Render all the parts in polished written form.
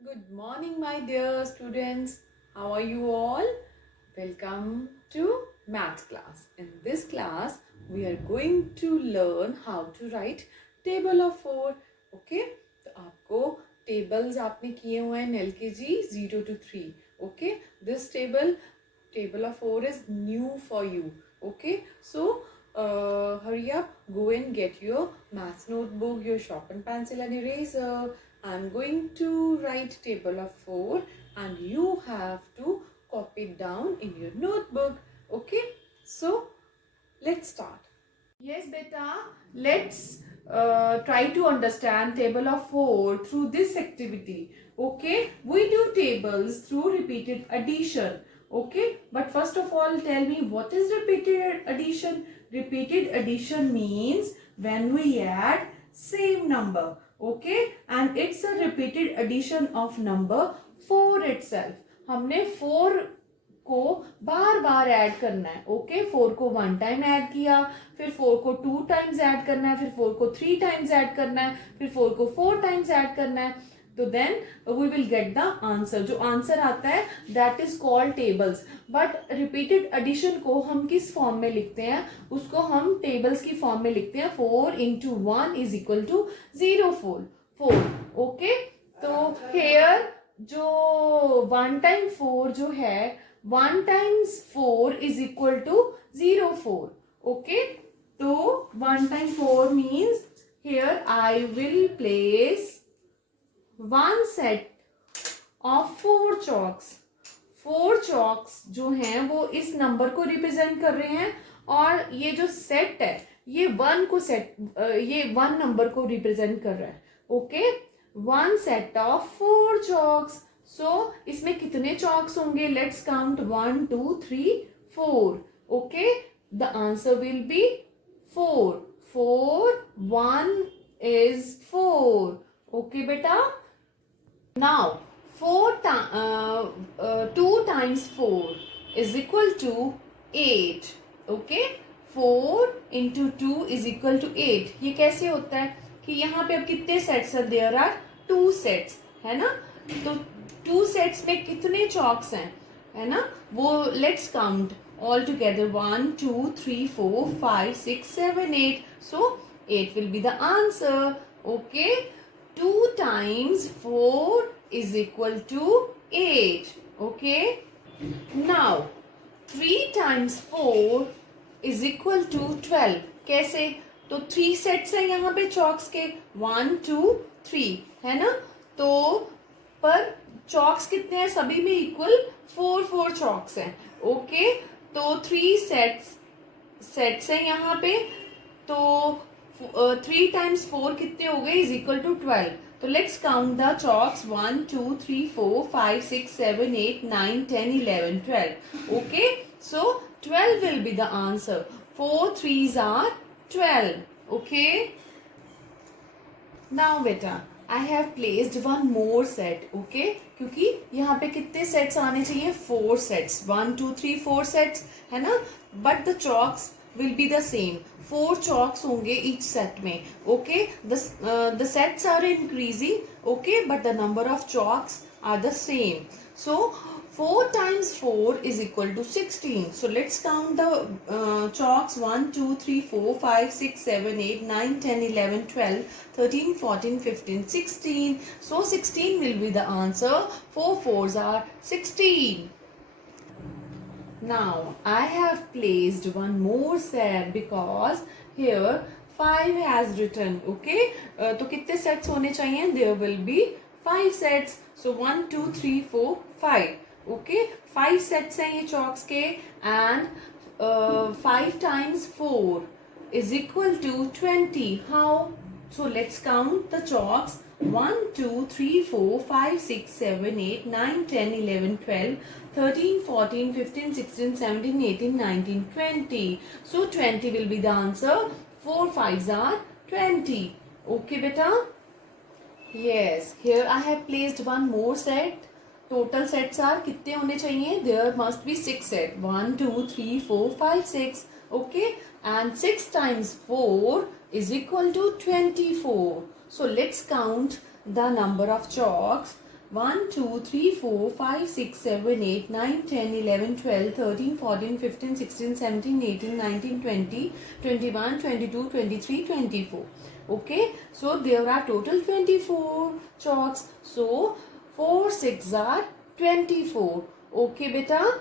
Good morning, my dear students. How are you all? Welcome to math class. In this class, we are going to learn how to write table of four. Okay? तो आपको tables आपने किए हुए हैं LKG 0 to 3. Okay? This table of four is new for you. Okay? So hurry up, go and get your math notebook, your sharpened pencil and eraser. I'm going to write table of four and you have to copy it down in your notebook. Okay, so let's start. Yes beta, let's try to understand table of four through this activity. Okay, we do tables through repeated addition. Okay, but first of all tell me what is repeated addition. Repeated addition means when we add same number. Okay, and it's a repeated addition of number 4 itself. हमने 4 को बार बार add करना है. Okay, 4 को 1 time add किया, फिर 4 को 2 times add करना है, फिर 4 को 3 टाइम्स ऐड करना है, फिर 4 को 4 टाइम्स ऐड करना है. तो then we will get the answer. जो आंसर आता है that is called tables. But repeated addition को हम किस फॉर्म में लिखते हैं? उसको हम टेबल्स की फॉर्म में लिखते हैं. 4 into 1 is equal to 0 4. Okay, तो हेयर जो 1 टाइम 4 जो है 1 times 4 is equal to 0 4. Okay, so 1 times 4 means here I will place one set of 4 chalks. 4 chalks जो हैं वो इस नंबर को रिप्रेजेंट कर रहे हैं और ये जो सेट है ये 1 नंबर को रिप्रेजेंट कर रहा है. Okay, 1 set of 4 chalks. So इसमें कितने चॉक्स होंगे? Let's count 1 2 3 4. Okay, the answer will be 4. 1 is 4. Okay बेटा, now 2 times 4 is equal to 8. Okay, 4 into 2 is equal to 8. ये कैसे होता है कि यहाँ पे अब कितने सेट्स हैं? देयर आर 2 सेट्स, है ना? तो 2 सेट्स में कितने चॉक्स हैं, है ना? वो let's count all together 1 2 3 4 5 6 7 8. So 8 will be the answer. Okay, 2 times 4 is equal to 8. Okay, now 3 times 4 is equal to 12. कैसे? तो 3 सेट्स हैं यहाँ पे चॉक्स के, 1 2 3, है ना? तो पर चॉक्स कितने हैं? सभी में इक्वल 4 चॉक्स हैं. ओके, तो 3 सेट्स हैं यहाँ पे. तो 3 times 4 कितने हो गए? Is equal to 12. तो let's count the chalks 1 2 3 4 5 6 7 8 9 10 11 12. Okay, so 12 will be the answer. 4 3s are 12. Okay, now बेटा I have placed one more set. Okay, क्योंकि यहाँ पे कितने सेट्स आने चाहिए? 4 सेट्स. 1 2 3 4 सेट्स, है ना? But the chalks will be the same. 4 chalks होंगे ईच सेट में. Okay, the sets are increasing. Okay, but the number of chalks are the same. So 4 times 4 is equal to 16. So let's count the chalks 1, 2, 3, 4, 5, 6, 7, 8, 9, 10, 11, 12, 13, 14, 15, 16. So 16 will be the answer. 4 4s are 16. Now I have placed one more set because here 5 has written. Okay, तो कितने sets होने चाहिए? There will be 5 sets. So 1 2 3 4 5. Okay, 5 sets हैं ये chalks के. And 5 times 4 is equal to 20. How? So let's count the chalks. 1 2 3 4 5 6 7 8 9 10 11 12 13 14 15 16 17 18 19 20. So 20 will be the answer. 4 5s are 20. Okay beta? Yes, here I have placed one more set. Total sets are कितने होने चाहिए? There must be 6 set. 1 2 3 4 5 6. Okay, and 6 times 4 is equal to 24. So let's count the number of chalks. 1 2 3 4 5 6 7 8 9 10 11 12 13 14 15 16 17 18 19 20 21 22 23 24. Okay, so there are total 24 chalks. So 4 6 are 24. Okay beta.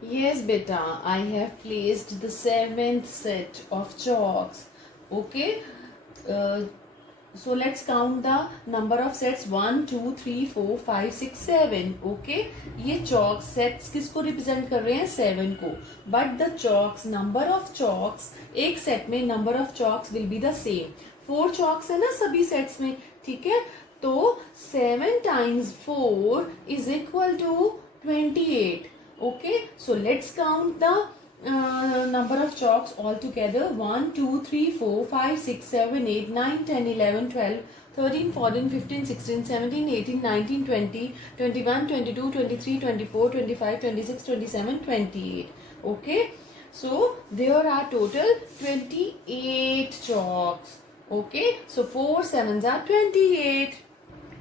Yes beta, I have placed the 7th set of chalks. Okay, uh, so let's count the number of sets. 1 2 3 4 5 6 7. Okay, ये chalk sets किसको represent कर रहे हैं? 7 को. But the chalks, number of chalks, एक set में number of chalks will be the same. 4 chalks है ना सभी sets में, ठीक है? तो 7 times 4 is equal to 28. Okay, so let's count the number of chalks all together. 1 2 3 4 5 6 7 8 9 10 11 12 13 14 15 16 17 18 19 20 21 22 23 24 25 26 27 28. Okay, so there are total 28 chalks. Okay, so 4 7s are 28.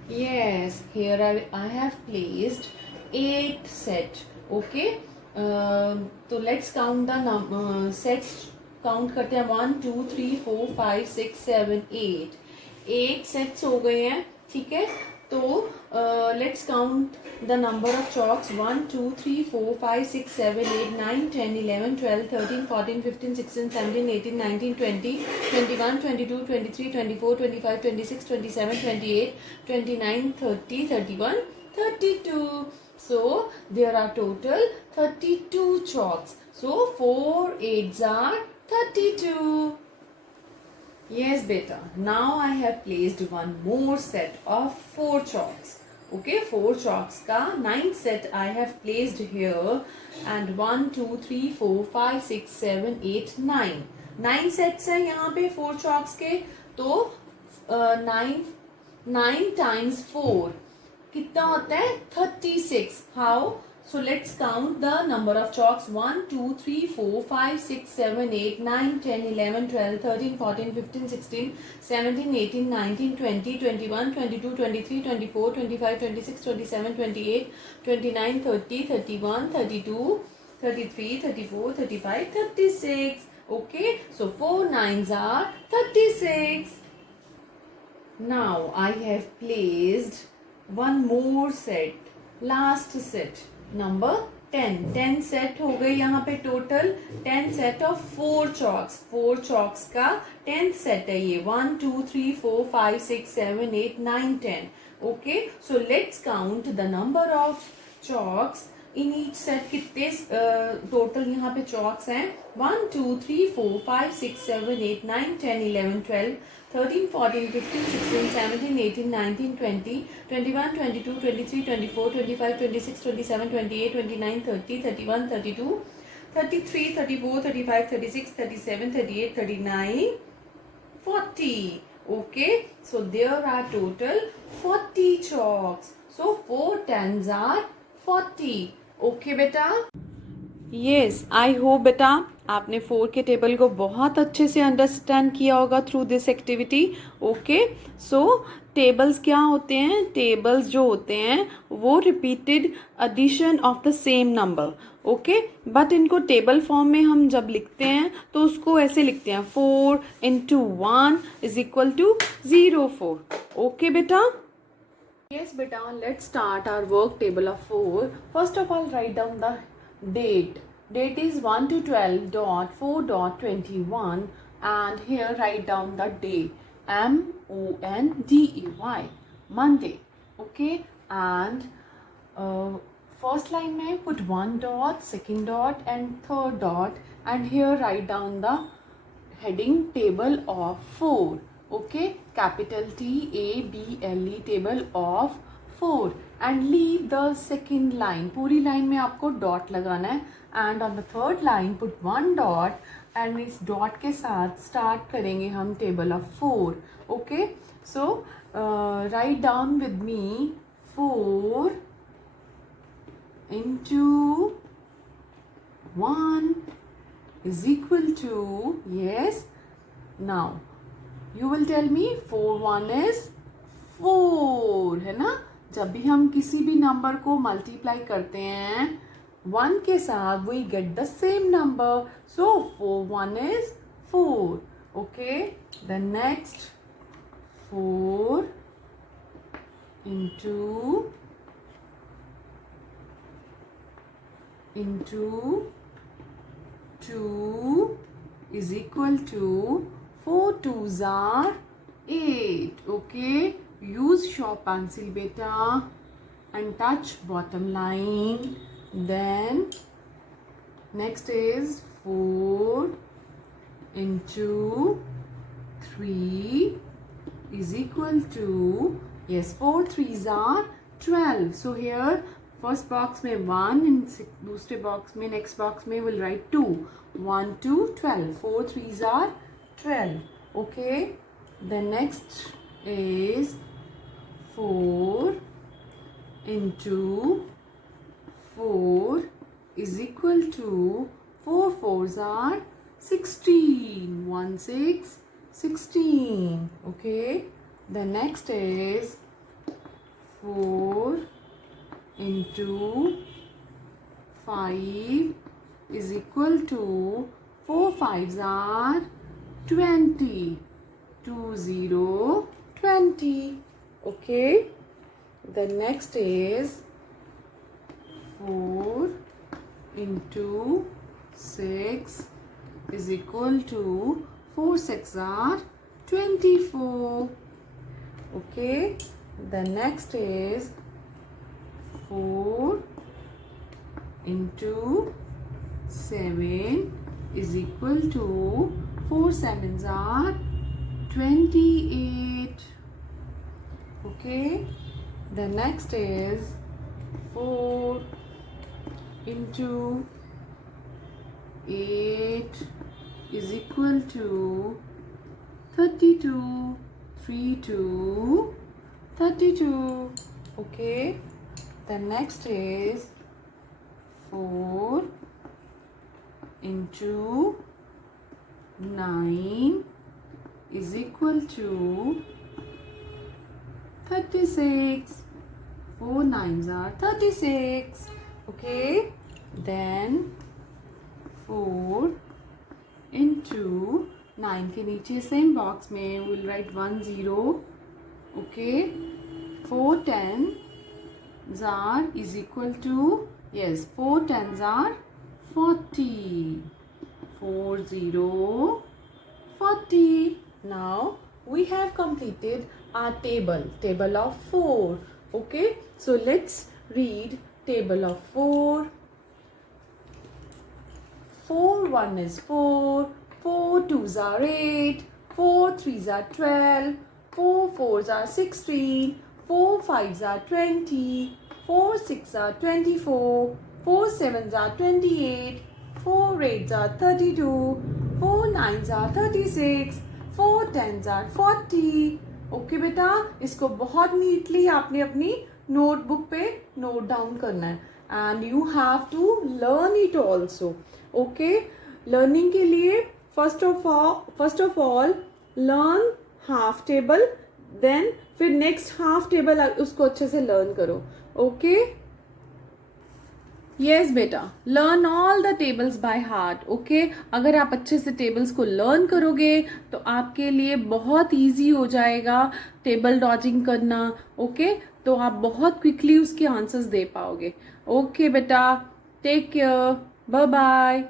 Yes, here I have placed 8 set. Okay, तो let's count the sets. Count करते हैं 1 2 3 4 5 6 7 8. 8 sets हो गए हैं, ठीक है? तो let's count the number of chalks. 1 2 3 4 5 6 7 8 9 10 11 12 13 14 15 16 17 18 19 20 21 22 23 24 25 26 27 28 29 30 31 32. So there are total 32 chalks. So 4 8s are 32. Yes beta. Now I have placed one more set of 4 chalks. Okay, 4 chalks का 9th set I have placed here, and 1 2 3 4 5 6 7 8 9. 9 sets है यहाँ पे 4 chalks के. तो 9 times 4 कितना होता है? 36. How? So let's count the number of chalks. 1 2 3 4 5 6 7 8 9 10 11 12 13 14 15 16 17 18 19 20 21 22 23 24 25 26 27 28 29 30 31 32 33 34 35 36. Okay, so 4 9s are 36. Now I have placed one more set, last set, number 10. 10 set हो गए यहाँ पे total. 10 set of 4 chalks. 4 chalks का 10th set है ये. 1 2 3 4 5 6 7 8 9 10. Okay, so let's count the number of chalks in each set. कितने total यहाँ पे chalks हैं? 1 2 3 4 5 6 7 8 9 10 11 12 13 14 15 16 17 18 19 20 21 22 23 24 25 26 27 28 29 30 31 32 33 34 35 36 37 38 39 40. Okay, so there are total 40 chalks. So 4 10s are 40. Okay beta. Yes, I hope बेटा आपने 4 के टेबल को बहुत अच्छे से अंडरस्टैंड किया होगा through this activity. Okay, so tables क्या होते हैं? टेबल्स जो होते हैं वो repeated addition of the same number. Okay, but इनको टेबल फॉर्म में हम जब लिखते हैं तो उसको ऐसे लिखते हैं 4 into 1 is equal to 04. Okay बेटा. Yes beta, let's start our work table of 4. First of all, write down the date. Date is 1 to 12 dot 4 dot 21, and here write down the day. MONDAY, Monday. Okay, and first line में put 1 dot, second dot and third dot, and here write down the heading table of 4. Okay, capital TABLE, table of 4, and leave the second line. पूरी line में आपको dot लगाना है, and on the third line put 1 dot, and इस dot के साथ start करेंगे हम table of 4. Okay, so write down with me 4 into 1 is equal to, yes, now you will tell me 4 1 is 4 है ना. जब भी हम किसी भी नंबर को मल्टीप्लाई करते हैं 1 के साथ we get the same number. So 1 is 4. Okay, the next 4 into 2 is equal to 4 2s are 8. Okay, use sharp pencil beta and touch bottom line. Then next is 4 into 3 is equal to, yes, 4 3s are 12. So here first box में 1, in दूसरे box में, next box में we'll write 2. 1 2 12. 4 3s are 12. Okay, the next is 4 into 4 is equal to 4 4s are 16. 1 6 16. Okay, the next is 4 into 5 is equal to 4 5s are 20. 2 0 20. Okay, the next is 4 into 6 is equal to 4 6 are 24. Okay, the next is 4 into 7 is equal to 4 7s are 28. Okay, the next is 4 into 8 is equal to 32. 3 2 32. Okay, the next is 4 into 9 is equal to 36. 4 9s are 36. Okay, then 4 into 9 के नीचे same box में will write 1 0. Okay, 4 10s are is equal to, yes, 4 10s are 40. 4 0 40. Now we have completed our table of 4. Okay, so let's read table of 4. 4 1 is 4, 4 2s are 8, 4 3s are 12, 4 4s are 16, 4 5s are 20, 4 6 are 24, 4 7s are 28, 4 8s are 32, 4 9s are 36, 4 10s are 40. Okay बेटा, इसको बहुत neatly आपने अपनी notebook पे note down करना है and you have to learn it also. Okay, learning के लिए first of all learn half table, then फिर नेक्स्ट हाफ टेबल उसको अच्छे से लर्न करो. ओके, यस बेटा, learn all the tables by heart. Okay, अगर आप अच्छे से टेबल्स को लर्न करोगे तो आपके लिए बहुत इजी हो जाएगा टेबल डॉजिंग करना. ओके, तो आप बहुत क्विकली उसके आंसर्स दे पाओगे. ओके बेटा, टेक केयर, बाय बाय.